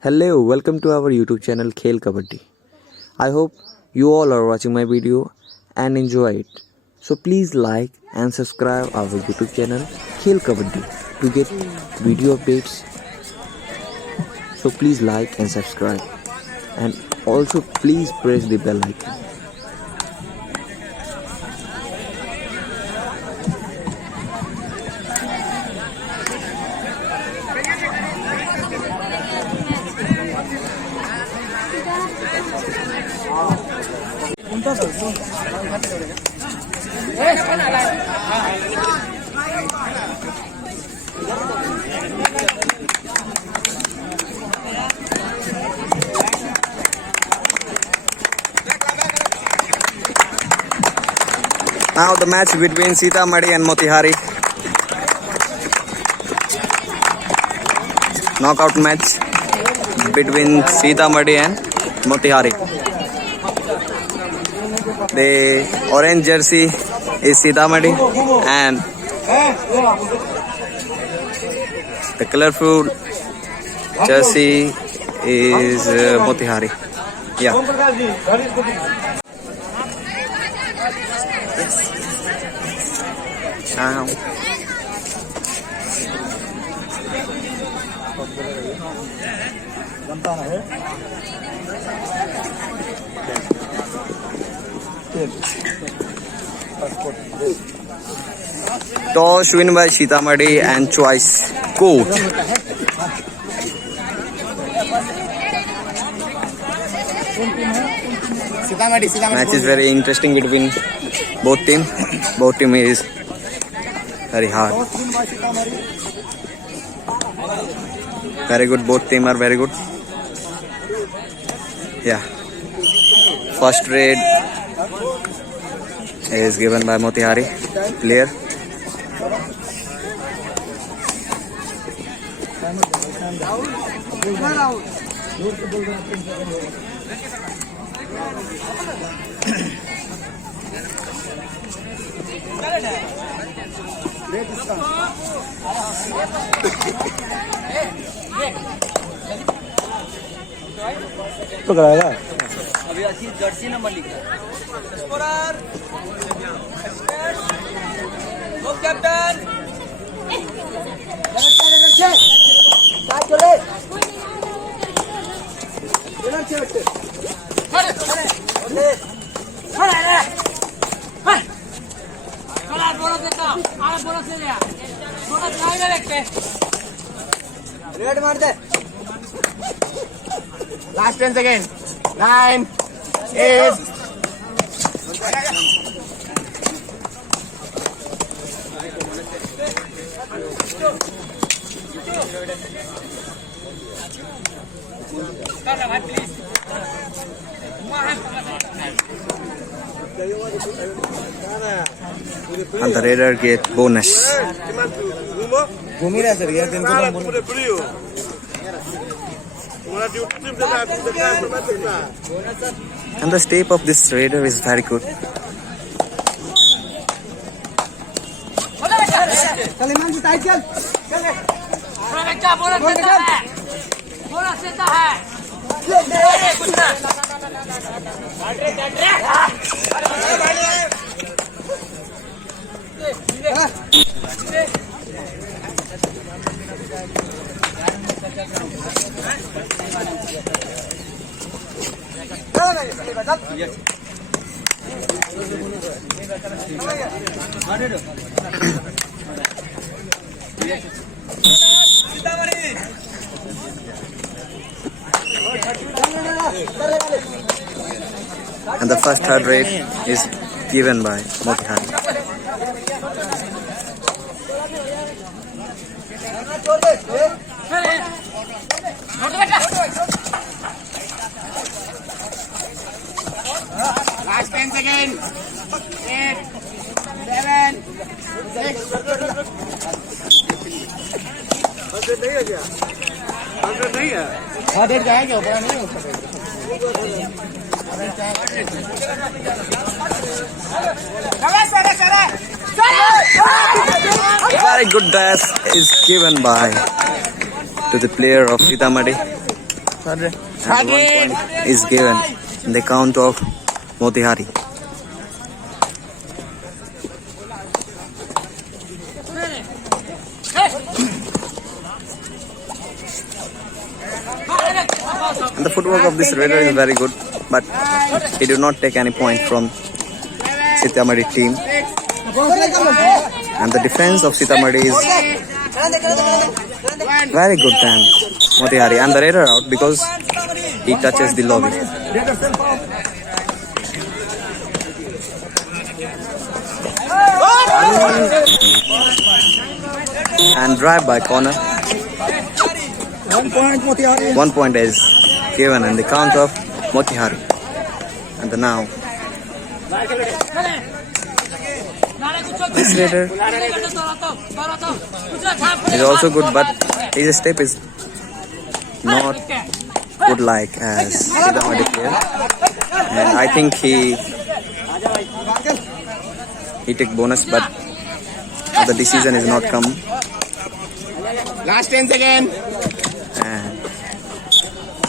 Hello, welcome to our YouTube channel Khel Kabaddi. I hope you all are watching my video and enjoy it. So please like and subscribe our YouTube channel Khel Kabaddi to get video updates. So please like and subscribe, and also please press the bell icon. Now the match between Sitamarhi and Motihari. Knockout match between Sitamarhi and Motihari. The orange jersey is Sitamarhi and the colorful jersey is Motihari. Yeah. Now. Toss win by Sitamarhi and choice court. Match is very interesting between both team. Both team is very hard. Very good. Both team are very good. Yeah. First raid is given by Motihari player. पकड़ाएगा अभी अच्छी Jersey number लिख रहा है scorer no captain red मार दे Last 10 seconds. 9, 8. And the raider get bonus. घूम ही रहा sir यार दिन को And the step of this raider is very good. चल ईमान जी टाइट चल बच्चा बोनस देता है बोनस देता है And the first third raid is given by Motihari. Last 10 seconds. 8, 7, 6. 100 नहीं है क्या 100 नहीं है 100 जाएगा बड़ा नहीं हो सकता Very good dash is given by to the player of Sitamarhi. And 1 point is given in the count of Motihari. And the footwork of this raider is very good, but he did not take any point from Sitamarhi team. And the defense of Sitamarhi is very good than Motihari. And the raider out because he touches the lobby. And drive by corner. 1 point Motihari. 1 point is given in the count of Motihari. And now this raider is also good, but his step is not good like as Sitamarhi player. And I think he took bonus, but the decision is not come. Last 10 seconds. And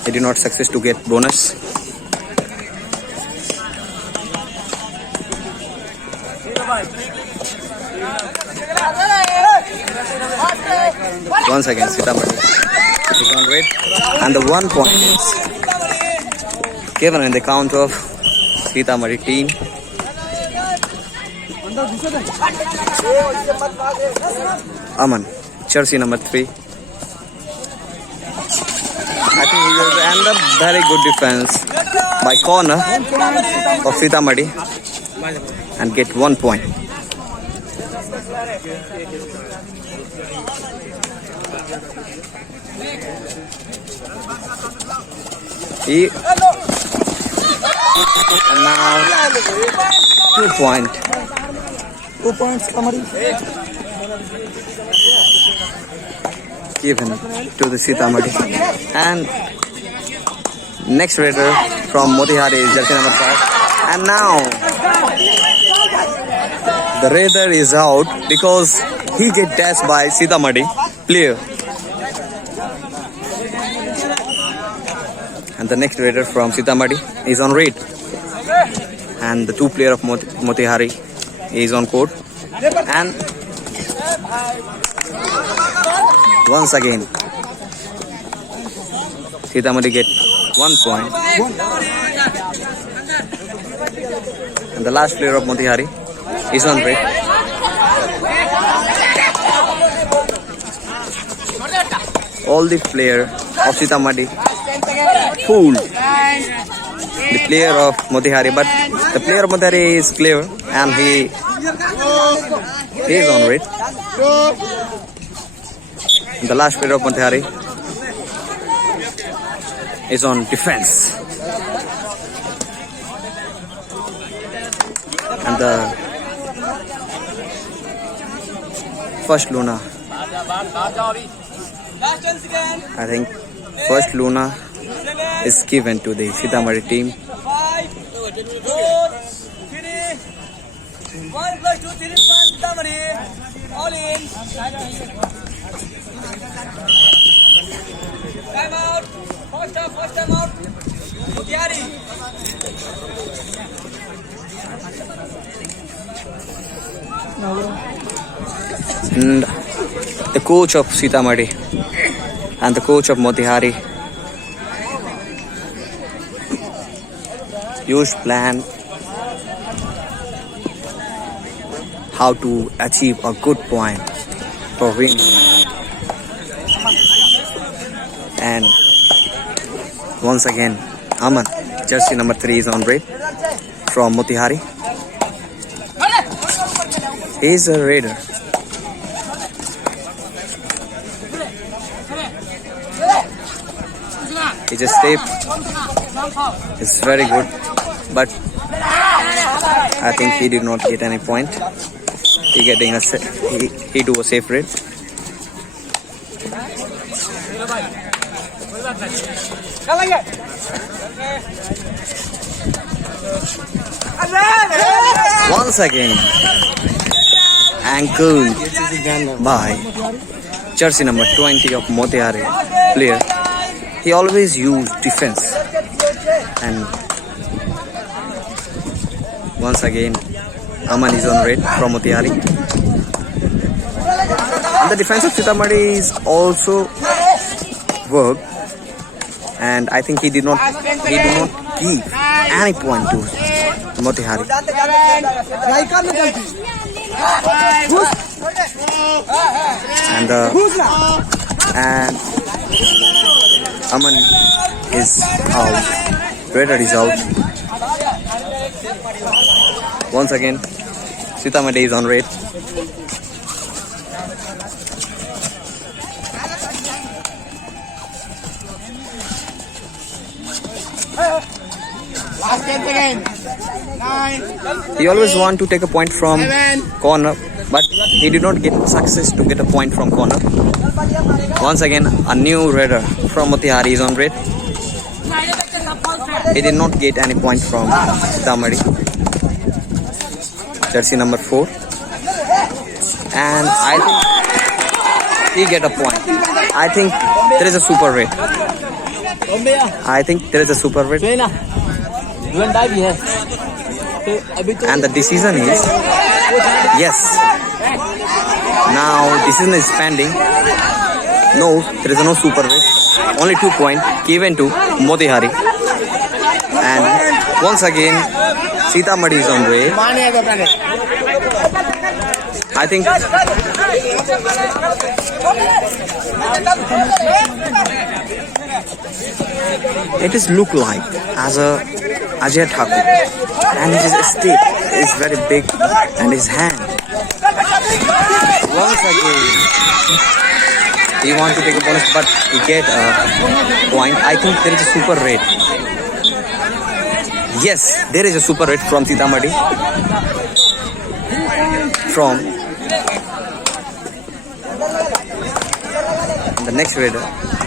he did not success to get bonus. Once again, Sitamarhi is on red, and the 1 point is given in the count of Sitamarhi team. Aman, jersey number 3. I think he will end up very good defense by corner of Sitamarhi and get 1 point. And now 2 point. 2 points Sitamarhi. Given to the Sitamarhi. And next raider from Motihari is jersey number 5. And now the raider is out because he get dashed by Sitamarhi player. And the next raider from Sitamarhi is on red. And the 2 player of Motihari is on court. And once again Sitamarhi get 1 point. And the last player of Motihari is on red. All the player of Sitamarhi fooled the player of Motihari, but the player of Motihari is clever and he is on red. And the last player of Motihari is on defense. And the first Luna, I think first Luna is given to the Sitamarhi team. 5, 4, 3, 1 + 2, 3 points Sitamarhi. All in. Time out. First time out. Motihari. And the coach of Sitamarhi and the coach of Motihari used plan how to achieve a good point for win. And once again Aman, jersey number 3 is on red from Motihari. He is a raider. His step is very good, but I think he did not get any point. He getting a he do a safe raid. Once again, anchored by jersey number 20 of Motihari player. he always used defense, and once again Aman is on red from Motihari. And the defense of Sitamarhi is also worked, and I think he did not give any point to Motihari. And Aman is out. Raider is out. Once again, Sitamarhi is on red. Last 10 seconds. 9. He always want to take a point from corner, but he did not get success to get a point from corner. Once again, a new raider from Motihari is on red. He did not get any point from Sitamarhi. Jersey number 4. And I think he get a point. I think there is a super red. I think there is a super red. And the decision is yes. Now decision is pending. No, there is no super red. Only 2 points given to Motihari. And once again, Sitamarhi is on red. I think it is look like as a Ajay Thakur, and his step is very big, and his hand. Once again, he want to take a bonus, but he get a point. I think there is a super red. Yes, there is a super red from Sitamarhi. From the next raider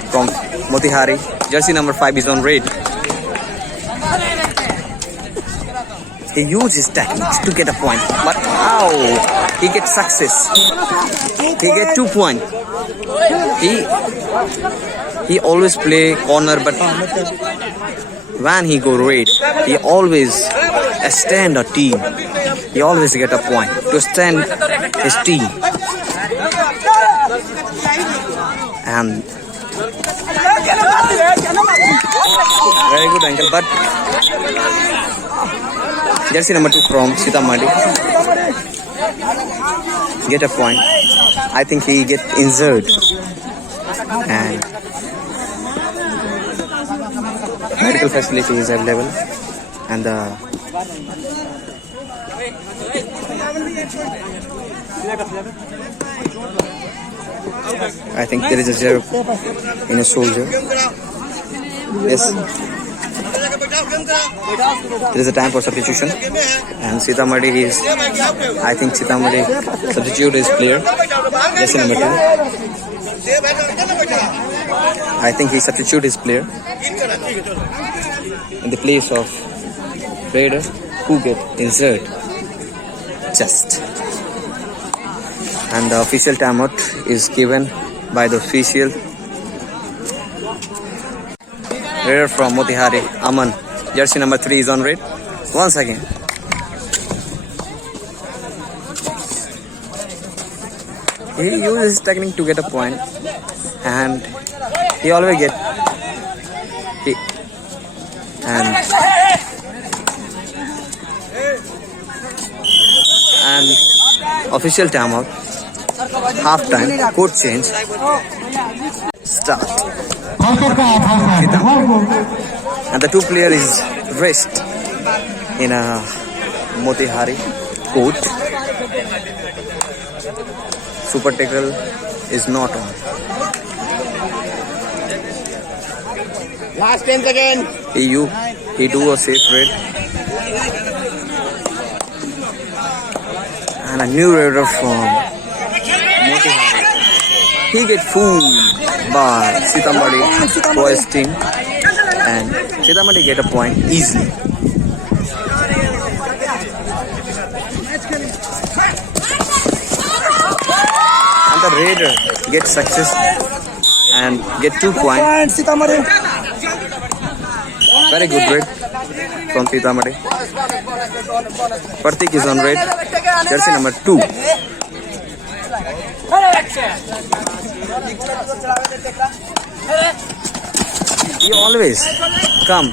from Motihari, jersey number 5 is on red. He used his techniques to get a point, but how he gets success? He get 2 points. He always play corner, but when he go red, he always stand a team. He always get a point to stand his team. And very good angle, but jersey number 2 from Sitamarhi get a point. I think he get injured, and medical facility is available, and I think there is a zero in a soldier. Yes. There is a time for substitution, and Sitamarhi is, I think Sitamarhi substitute his player, jersey number 2. I think he substitute his player in the place of Raider who get injured just. And the official timeout is given by the official. Raider from Motihari, Aman, jersey number 3 is on red. Once again. He uses his technique to get a point, and he always get it. And official timeout, half time, court change, start. And the 2 player is rest in a Motihari court. Super tackle is not on. Last 10 seconds. He do a safe raid. And a new raider from Motihari. He get fooled by Sitamarhi boys team, and Sitamarhi get a point easily. And the raider gets success and get 2 points. Very good red from Sitamarhi. Pratik is on red. Jersey number 2. You always come.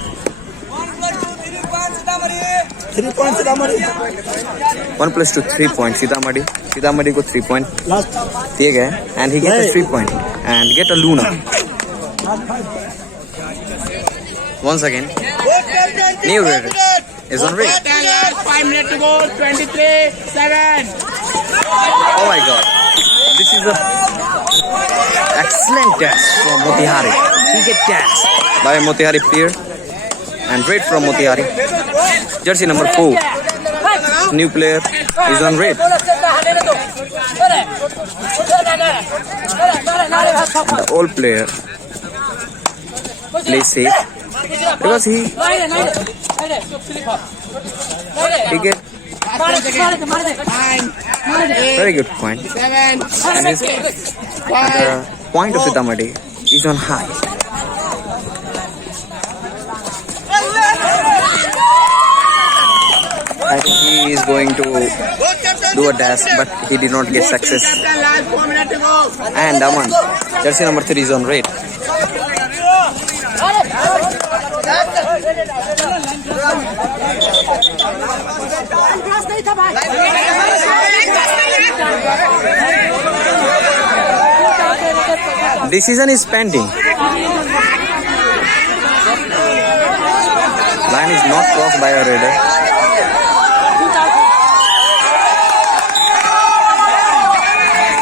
3 points Sitamarhi. 1 plus 2, 3 points. Sitamarhi. Sitamarhi को 3 point दिए गए and he gets a 3 point and get a Luna. Once again, new red is on red. 5 minutes to go. 23-7. Oh my God! This is a excellent dash from Motihari. He get dash by a Motihari player and red from Motihari. Jersey number 4. New player is on red. And the old player plays safe because he get very good point. And the point of Sitamarhi is on high. I think he is going to do a dash, but he did not get success. And Aman, jersey number 3 is on red. Decision is pending. Line is not crossed by a raider.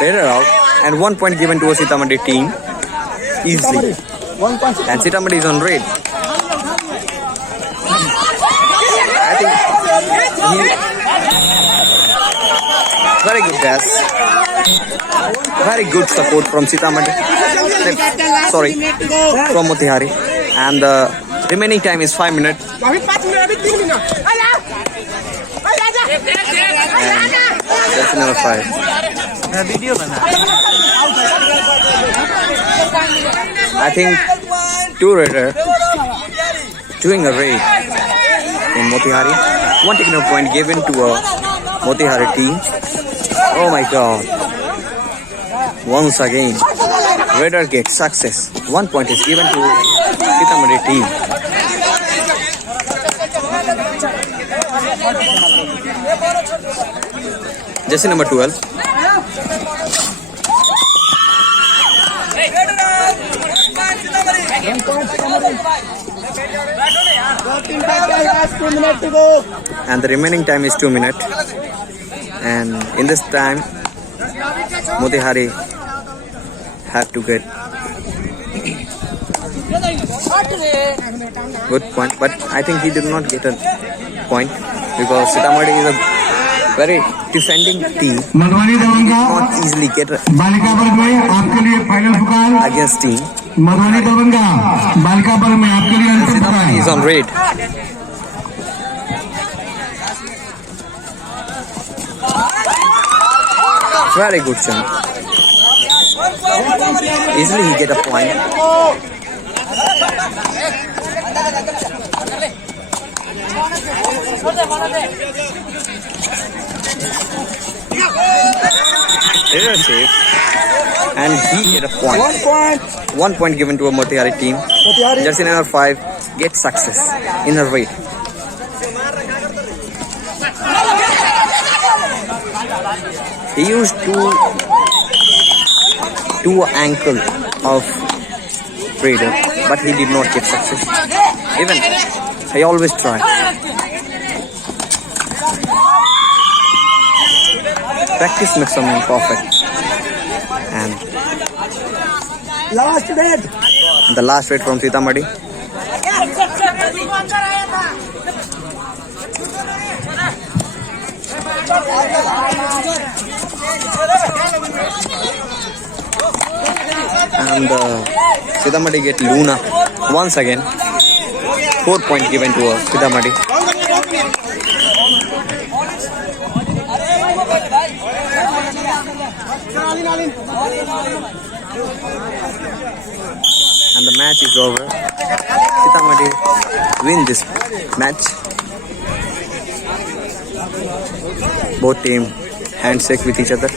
Raider out and 1 point given to a Sitamarhi team easily. And Sitamarhi is on red. I think very good dash. Very good support from Sitamarhi. Sorry, from Motihari. And the remaining time is 5 minutes. And that's number 5. I think 2 raider doing a raid in Motihari. 1 technical point given to a Motihari team. Oh my God. Once again, raider gets success. 1 point is given to Sitamarhi team. Jersey number 12. And the remaining time is 2 minutes. And in this time, Motihari have to get good point, but I think he did not get a point because Sitamarhi is a very defending team. Madhubani दबंगा Not easily get बालिका वर्ग में आपके लिए final पुकार। against team. Madhubani दबंगा बालिका वर्ग में आपके लिए अंतिम पुकार। Sitamarhi is on red. Very good jump. Easily he get a point. Leadership, and he get a point. 1 point given to a Motihari team. Jersey number 5 gets success in a raid. He used two ankle of raider, but he did not get success. Even he always try. Practice makes someone perfect. And the last raid from Sitamarhi. And Sitamarhi get Luna once again. 4 point given to Sitamarhi. And the match is over. Sitamarhi win this match. Both team handshake with each other.